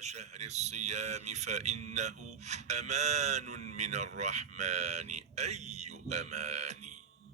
شهر الصيام فإنه أمان من الرحمن. أي أمان.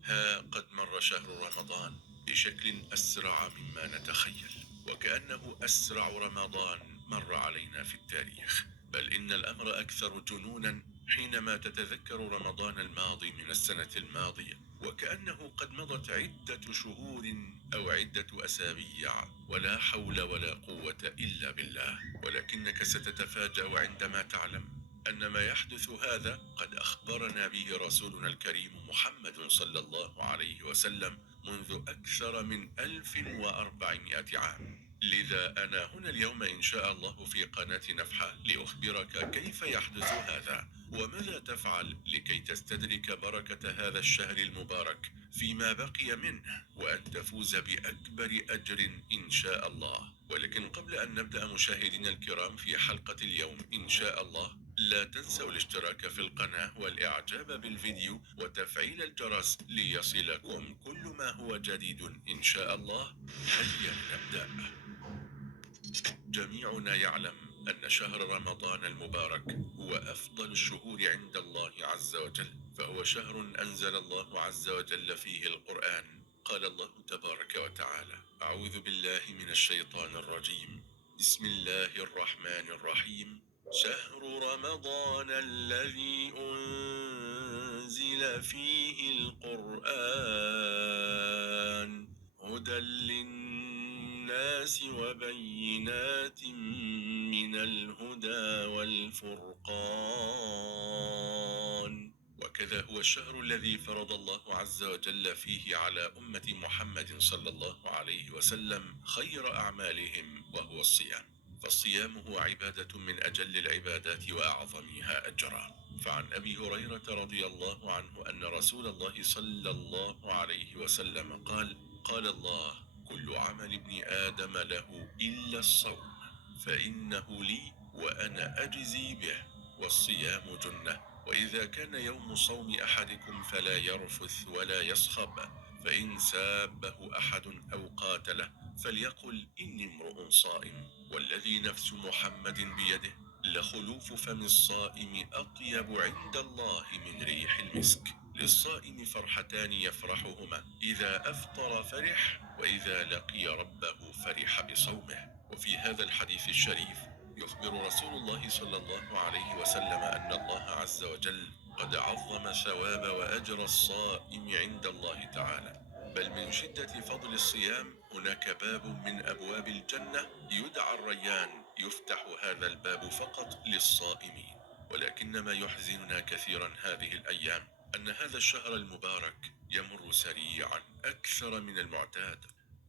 ها قد مر شهر رمضان بشكل أسرع مما نتخيل، وكأنه أسرع رمضان مر علينا في التاريخ. بل إن الأمر أكثر جنونا حينما تتذكر رمضان الماضي من السنة الماضية، وكأنه قد مضت عدة شهور أو عدة أسابيع، ولا حول ولا قوة إلا بالله. ولكنك ستتفاجأ عندما تعلم أن ما يحدث هذا قد أخبرنا به رسولنا الكريم محمد صلى الله عليه وسلم منذ أكثر من 1400 عام. لذا أنا هنا اليوم إن شاء الله في قناة نفحة لأخبرك كيف يحدث هذا، وماذا تفعل لكي تستدرك بركة هذا الشهر المبارك فيما بقي منه، وأن تفوز بأكبر أجر إن شاء الله. ولكن قبل أن نبدأ مشاهدينا الكرام في حلقة اليوم إن شاء الله، لا تنسوا الاشتراك في القناة والإعجاب بالفيديو وتفعيل الجرس ليصلكم كل ما هو جديد إن شاء الله. هيا نبدأ. جميعنا يعلم أن شهر رمضان المبارك هو أفضل الشهور عند الله عز وجل، فهو شهر أنزل الله عز وجل فيه القرآن. قال الله تبارك وتعالى: أعوذ بالله من الشيطان الرجيم، بسم الله الرحمن الرحيم. شهر رمضان الذي أنزل فيه القرآن هدى للناس وبينات من الهدى والفرقان. وكذا هو الشهر الذي فرض الله عز وجل فيه على أمة محمد صلى الله عليه وسلم خير أعمالهم، وهو الصيام. فالصيام هو عبادة من أجل العبادات وأعظمها أجرا. فعن أبي هريرة رضي الله عنه أن رسول الله صلى الله عليه وسلم قال: قال الله: كل عمل ابن آدم له إلا الصوم فإنه لي وأنا أجزي به، والصيام جنة. وإذا كان يوم صوم أحدكم فلا يرفث ولا يصخب، فإن سابه أحد أو قاتله فليقل إني امرؤ صائم، والذي نفس محمد بيده لخلوف فم الصائم أطيب عند الله من ريح المسك. للصائم فرحتان يفرحهما: إذا أفطر فرح، وإذا لقي ربه فرح بصومه. وفي هذا الحديث الشريف يخبر رسول الله صلى الله عليه وسلم أن الله عز وجل قد عظم ثواب وأجر الصائم عند الله تعالى. بل من شدة فضل الصيام هناك باب من أبواب الجنة يدعى الريان، يفتح هذا الباب فقط للصائمين. ولكن ما يحزننا كثيرا هذه الأيام أن هذا الشهر المبارك يمر سريعا أكثر من المعتاد،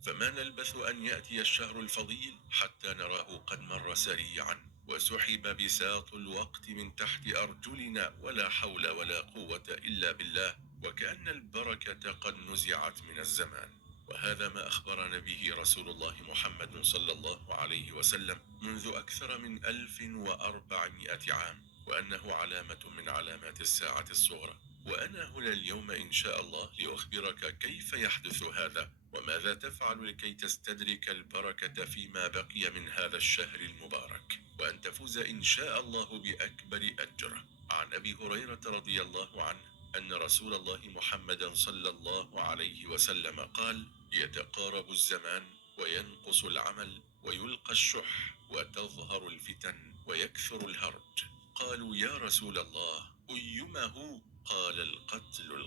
فما نلبث أن يأتي الشهر الفضيل حتى نراه قد مر سريعا وسحب بساط الوقت من تحت أرجلنا، ولا حول ولا قوة إلا بالله، وكأن البركة قد نزعت من الزمان. وهذا ما أخبرنا به رسول الله محمد صلى الله عليه وسلم منذ أكثر من 1400 عام، وأنه علامة من علامات الساعة الصغرى. وأنا هنا اليوم إن شاء الله لأخبرك كيف يحدث هذا، وماذا تفعل لكي تستدرك البركة فيما بقي من هذا الشهر المبارك، وأن تفوز إن شاء الله بأكبر أجر. عن أبي هريرة رضي الله عنه أن رسول الله محمد صلى الله عليه وسلم قال: يتقارب الزمان وينقص العمل ويلقى الشح وتظهر الفتن ويكثر الهرج. قالوا: يا رسول الله، أيما هو؟ قال: القتل.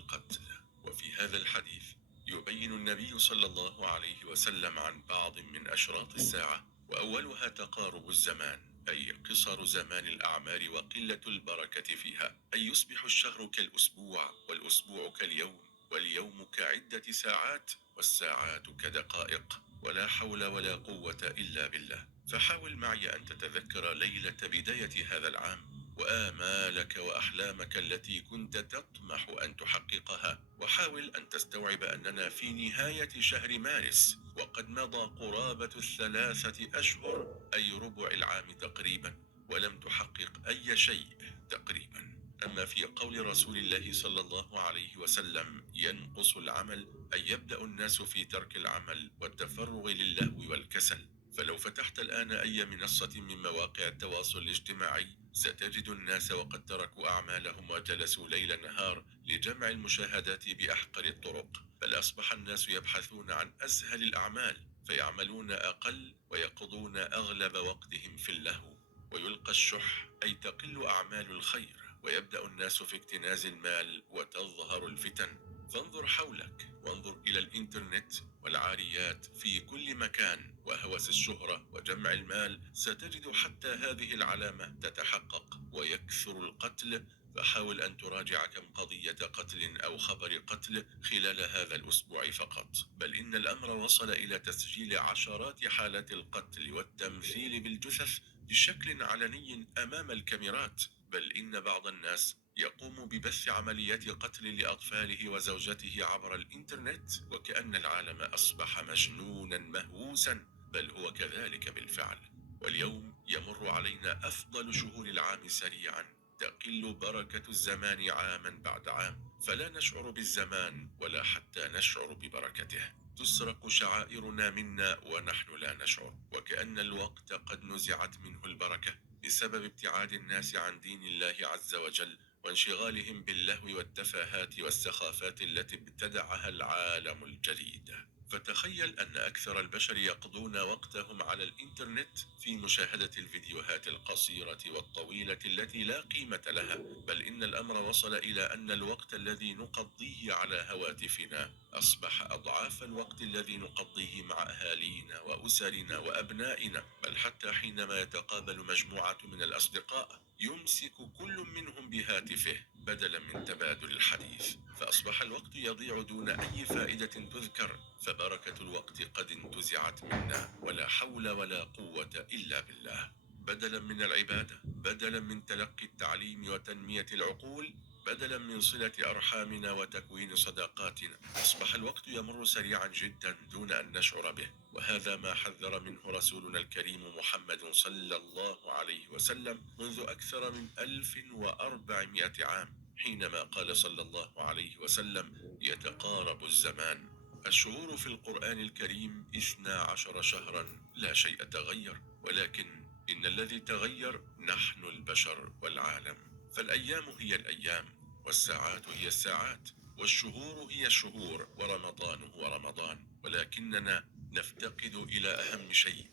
وفي هذا الحديث يبين النبي صلى الله عليه وسلم عن بعض من أشراط الساعة، وأولها تقارب الزمان، أي قصر زمان الأعمار وقلة البركة فيها، أي يصبح الشهر كالأسبوع، والأسبوع كاليوم، واليوم كعدة ساعات، والساعات كدقائق، ولا حول ولا قوة إلا بالله. فحاول معي أن تتذكر ليلة بداية هذا العام وآمالك وأحلامك التي كنت تطمح أن تحققها، وحاول أن تستوعب أننا في نهاية شهر مارس، وقد مضى قرابة 3 أشهر، أي ربع العام تقريبا، ولم تحقق أي شيء تقريبا. أما في قول رسول الله صلى الله عليه وسلم: ينقص العمل، أي يبدأ الناس في ترك العمل والتفرغ للهو والكسل، فلو فتحت الآن أي منصة من مواقع التواصل الاجتماعي ستجد الناس وقد تركوا أعمالهم وجلسوا ليل نهار لجمع المشاهدات بأحقر الطرق، بل أصبح الناس يبحثون عن أسهل الأعمال فيعملون أقل ويقضون أغلب وقتهم في اللهو، ويلقى الشح أي تقل أعمال الخير، ويبدأ الناس في اكتناز المال وتظهر الفتن. فانظر حولك وانظر إلى الإنترنت والعاريات في كل مكان وهوس الشهرة وجمع المال، ستجد حتى هذه العلامة تتحقق ويكثر القتل. فحاول أن تراجع كم قضية قتل أو خبر قتل خلال هذا الأسبوع فقط، بل إن الأمر وصل إلى تسجيل عشرات حالات القتل والتمثيل بالجثث بشكل علني أمام الكاميرات، بل إن بعض الناس يقوم ببث عمليات قتل لأطفاله وزوجته عبر الإنترنت وكأن العالم أصبح مجنونا مهووسا، بل هو كذلك بالفعل. واليوم يمر علينا أفضل شهور العام سريعا، تقل بركة الزمان عاما بعد عام، فلا نشعر بالزمان ولا حتى نشعر ببركته. تسرق شعائرنا منا ونحن لا نشعر، وكأن الوقت قد نزعت منه البركة بسبب ابتعاد الناس عن دين الله عز وجل وانشغالهم باللهو والتفاهات والسخافات التي ابتدعها العالم الجديد. فتخيل أن أكثر البشر يقضون وقتهم على الإنترنت في مشاهدة الفيديوهات القصيرة والطويلة التي لا قيمة لها، بل إن الأمر وصل إلى أن الوقت الذي نقضيه على هواتفنا أصبح أضعاف الوقت الذي نقضيه مع أهالينا وأسرنا وأبنائنا، بل حتى حينما يتقابل مجموعة من الأصدقاء يمسك كل منهم بهاتفه بدلا من تبادل الحديث، فأصبح الوقت يضيع دون أي فائدة تذكر، فبركة الوقت قد انتزعت منا ولا حول ولا قوة إلا بالله. بدلا من العبادة، بدلا من تلقي التعليم وتنمية العقول، بدلا من صلة أرحامنا وتكوين صداقاتنا، أصبح الوقت يمر سريعا جدا دون أن نشعر به، وهذا ما حذر منه رسولنا الكريم محمد صلى الله عليه وسلم منذ أكثر من 1400 عام، حينما قال صلى الله عليه وسلم: يتقارب الزمان. الشهور في القرآن الكريم 12 شهرا، لا شيء تغير، ولكن إن الذي تغير نحن البشر والعالم. فالأيام هي الأيام، والساعات هي الساعات، والشهور هي الشهور، ورمضان هو رمضان، ولكننا نفتقد إلى أهم شيء،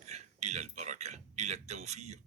إلى البركة، إلى التوفيق.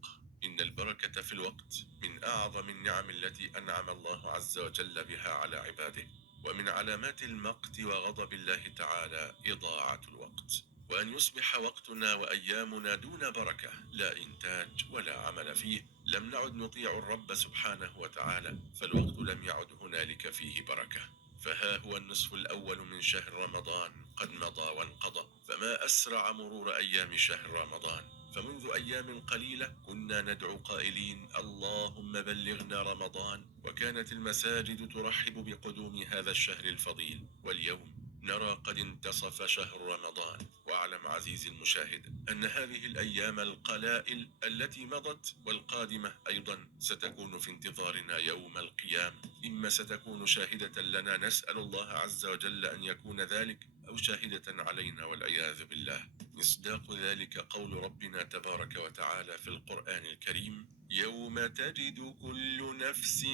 إن البركة في الوقت من أعظم النعم التي أنعم الله عز وجل بها على عباده، ومن علامات المقت وغضب الله تعالى إضاعة الوقت، وأن يصبح وقتنا وأيامنا دون بركة، لا إنتاج ولا عمل فيه، لم نعد نطيع الرب سبحانه وتعالى، فالوقت لم يعد هنالك فيه بركة. فها هو النصف الأول من شهر رمضان قد مضى وانقضى، فما أسرع مرور أيام شهر رمضان. فمنذ أيام قليلة كنا ندعو قائلين: اللهم بلغنا رمضان، وكانت المساجد ترحب بقدوم هذا الشهر الفضيل، واليوم نرى قد انتصف شهر رمضان. واعلم عزيزي المشاهد أن هذه الأيام القلائل التي مضت والقادمة أيضا ستكون في انتظارنا يوم القيامة، إما ستكون شاهدة لنا، نسأل الله عز وجل أن يكون ذلك، أو شاهدة علينا والعياذ بالله. مصداق ذلك قول ربنا تبارك وتعالى في القرآن الكريم: يوم تجد كل نفس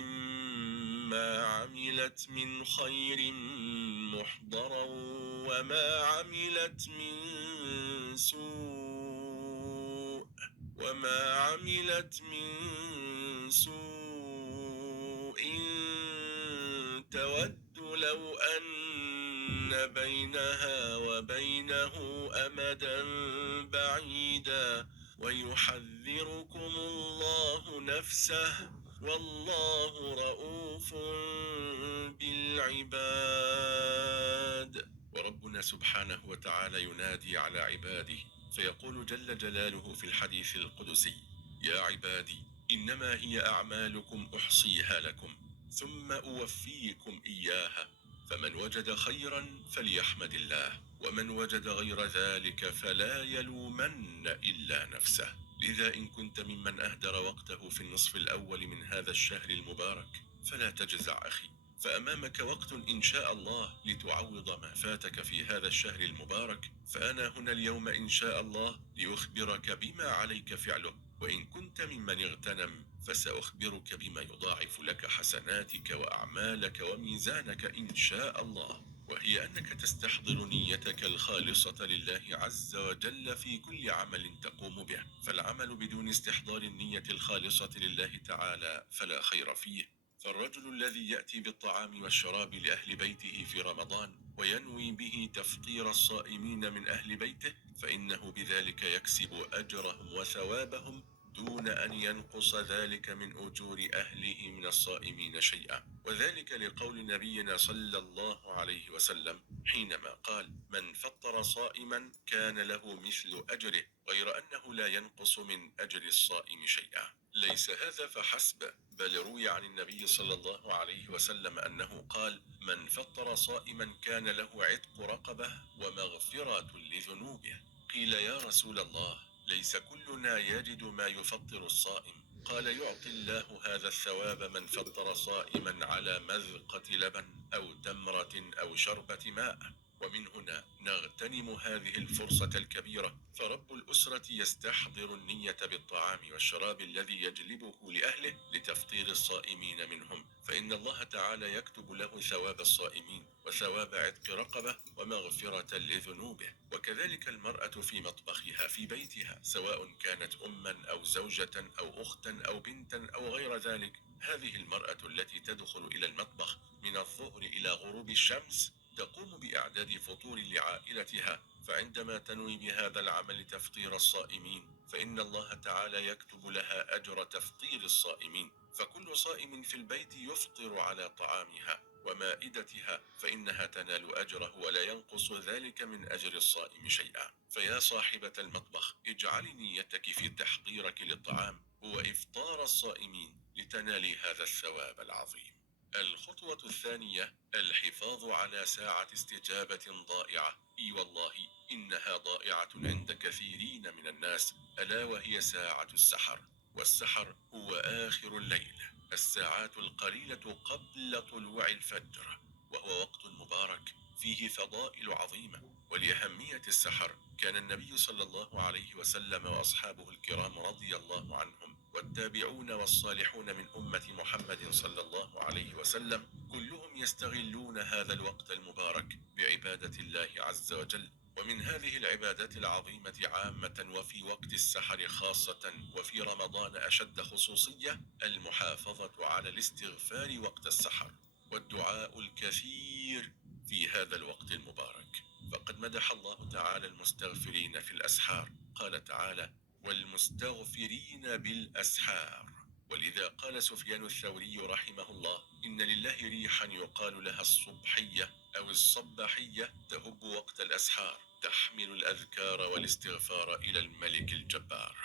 ما عملت من خير محضرا وما عملت من سوء تود لو أن بينها وبينه أمدا بعيدا ويحذركم الله نفسه والله رؤوف بالعباد. وربنا سبحانه وتعالى ينادي على عباده فيقول جل جلاله في الحديث القدسي: يا عبادي إنما هي أعمالكم أحصيها لكم ثم أوفيكم إياها، فمن وجد خيرا فليحمد الله، ومن وجد غير ذلك فلا يلومن إلا نفسه. لذا إن كنت ممن أهدر وقته في النصف الأول من هذا الشهر المبارك فلا تجزع أخي، فأمامك وقت إن شاء الله لتعوض ما فاتك في هذا الشهر المبارك، فأنا هنا اليوم إن شاء الله لأخبرك بما عليك فعله، وإن كنت ممن اغتنم فسأخبرك بما يضاعف لك حسناتك وأعمالك وميزانك إن شاء الله، وهي أنك تستحضر نيتك الخالصة لله عز وجل في كل عمل تقوم به، فالعمل بدون استحضار النية الخالصة لله تعالى فلا خير فيه. فالرجل الذي يأتي بالطعام والشراب لأهل بيته في رمضان وينوي به تفطير الصائمين من أهل بيته، فإنه بذلك يكسب أجرهم وثوابهم دون أن ينقص ذلك من أجور أهله من الصائمين شيئا، وذلك لقول نبينا صلى الله عليه وسلم حينما قال: من فطر صائما كان له مثل أجره، غير أنه لا ينقص من أجر الصائم شيئا. ليس هذا فحسب، بل روي عن النبي صلى الله عليه وسلم أنه قال: من فطر صائما كان له عتق رقبة ومغفرة لذنوبه. قيل: يا رسول الله، ليس كلنا يجد ما يفطر الصائم. قال: يعطي الله هذا الثواب من فطر صائما على مذقة لبن أو تمرة أو شربة ماء. ومن هنا نغتنم هذه الفرصة الكبيرة، فرب الأسرة يستحضر النية بالطعام والشراب الذي يجلبه لأهله لتفطير الصائمين منهم، فإن الله تعالى يكتب له ثواب الصائمين وثواب عتق رقبة ومغفرة لذنوبه. وكذلك المرأة في مطبخها في بيتها، سواء كانت أما أو زوجة أو أختا أو بنتا أو غير ذلك، هذه المرأة التي تدخل إلى المطبخ من الظهر إلى غروب الشمس تقوم بإعداد فطور لعائلتها، فعندما تنوي بهذا العمل تفطير الصائمين فإن الله تعالى يكتب لها أجر تفطير الصائمين، فكل صائم في البيت يفطر على طعامها ومائدتها فإنها تنال أجره ولا ينقص ذلك من أجر الصائم شيئا. فيا صاحبة المطبخ، اجعلي نيتك في تحضيرك للطعام وإفطار الصائمين لتنالي هذا الثواب العظيم. الخطوة الثانية: الحفاظ على ساعة استجابة ضائعة، اي والله إنها ضائعة عند كثيرين من الناس، ألا وهي ساعة السحر. والسحر هو آخر الليل، الساعات القليلة قبل طلوع الفجر، وهو وقت مبارك فيه فضائل عظيمة. ولأهمية السحر كان النبي صلى الله عليه وسلم وأصحابه الكرام رضي الله عنهم والتابعون والصالحون من أمة محمد صلى الله عليه وسلم كلهم يستغلون هذا الوقت المبارك بعبادة الله عز وجل. ومن هذه العبادات العظيمة عامة وفي وقت السحر خاصة وفي رمضان أشد خصوصية المحافظة على الاستغفار وقت السحر والدعاء الكثير في هذا الوقت المبارك، فقد مدح الله تعالى المستغفرين في الأسحار، قال تعالى: والمستغفرين بالأسحار. ولذا قال سفيان الثوري رحمه الله: إن لله ريحا يقال لها الصبحية أو الصباحية تهب وقت الأسحار، تحمل الأذكار والاستغفار إلى الملك الجبار.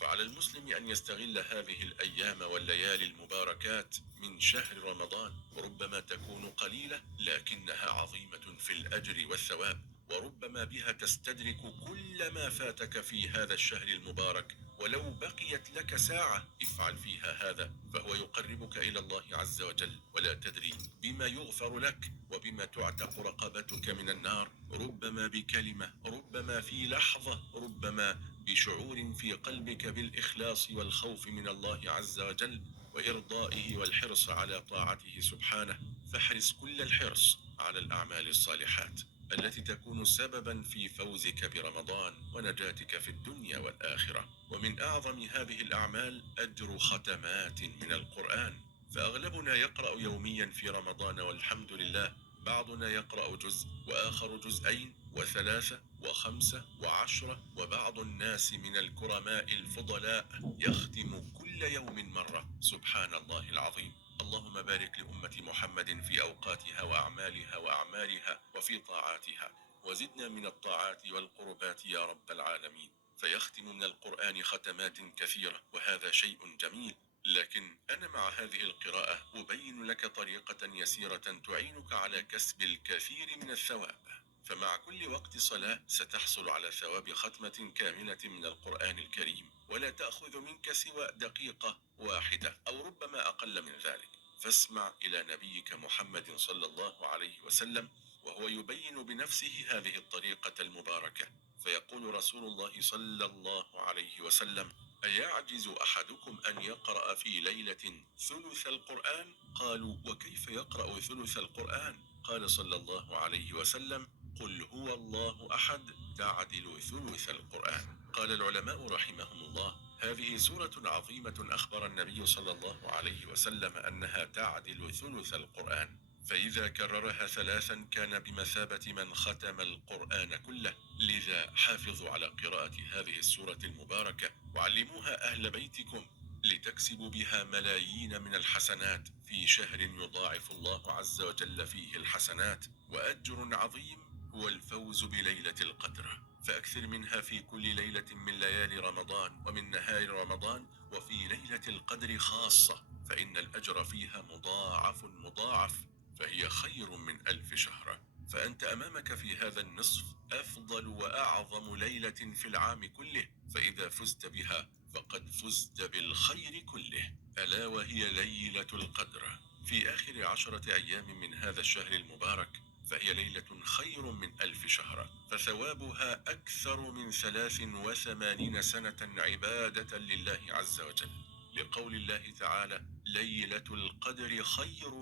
فعلى المسلم أن يستغل هذه الأيام والليالي المباركات من شهر رمضان، وربما تكون قليلة لكنها عظيمة في الأجر والثواب، وربما بها تستدرك كل ما فاتك في هذا الشهر المبارك. ولو بقيت لك ساعة افعل فيها هذا، فهو يقربك إلى الله عز وجل، ولا تدري بما يغفر لك وبما تعتق رقبتك من النار، ربما بكلمة، ربما في لحظة، ربما بشعور في قلبك بالإخلاص والخوف من الله عز وجل وإرضائه والحرص على طاعته سبحانه. فاحرص كل الحرص على الأعمال الصالحات التي تكون سببا في فوزك برمضان ونجاتك في الدنيا والآخرة. ومن أعظم هذه الأعمال أجر ختمات من القرآن، فأغلبنا يقرأ يوميا في رمضان والحمد لله، بعضنا يقرأ جزء وآخر جزئين وثلاثة وخمسة وعشرة، وبعض الناس من الكرماء الفضلاء يختم كل يوم مرة. سبحان الله العظيم. اللهم بارك لأمة محمد في أوقاتها وأعمالها وأعمالها وفي طاعاتها، وزدنا من الطاعات والقربات يا رب العالمين. فيختم من القرآن ختمات كثيرة وهذا شيء جميل، لكن أنا مع هذه القراءة أبين لك طريقة يسيرة تعينك على كسب الكثير من الثواب. فمع كل وقت صلاة ستحصل على ثواب ختمة كاملة من القرآن الكريم، ولا تأخذ منك سوى دقيقة واحدة أو ربما أقل من ذلك. فاسمع إلى نبيك محمد صلى الله عليه وسلم وهو يبين بنفسه هذه الطريقة المباركة، فيقول رسول الله صلى الله عليه وسلم: أيعجز أحدكم أن يقرأ في ليلة ثلث القرآن؟ قالوا: وكيف يقرأ ثلث القرآن؟ قال صلى الله عليه وسلم: قل هو الله أحد تعدل ثلث القرآن. قال العلماء رحمهم الله: هذه سورة عظيمة أخبر النبي صلى الله عليه وسلم أنها تعدل ثلث القرآن، فإذا كررها ثلاثا كان بمثابة من ختم القرآن كله. لذا حافظوا على قراءة هذه السورة المباركة وعلموها أهل بيتكم لتكسبوا بها ملايين من الحسنات في شهر يضاعف الله عز وجل فيه الحسنات. وأجر عظيم هو الفوز بليلة القدر، فأكثر منها في كل ليلة من ليالي رمضان ومن نهار رمضان، وفي ليلة القدر خاصة، فإن الأجر فيها مضاعف مضاعف، فهي خير من 1000 شهر. فأنت أمامك في هذا النصف أفضل وأعظم ليلة في العام كله، فإذا فزت بها فقد فزت بالخير كله، ألا وهي ليلة القدر في آخر 10 أيام من هذا الشهر المبارك، فهي ليلة خير من 1000 شهر، فثوابها أكثر من 83 سنة عبادة لله عز وجل، لقول الله تعالى: ليلة القدر خير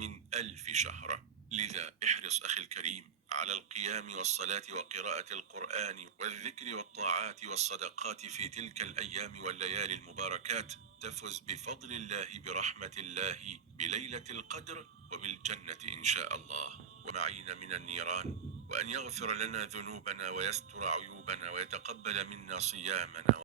من 1000 شهر. لذا احرص أخي الكريم على القيام والصلاة وقراءة القرآن والذكر والطاعات والصدقات في تلك الأيام والليالي المباركات، تفز بفضل الله برحمة الله بليلة القدر وبالجنة إن شاء الله، ومعين من النيران، وأن يغفر لنا ذنوبنا ويستر عيوبنا ويتقبل منا صيامنا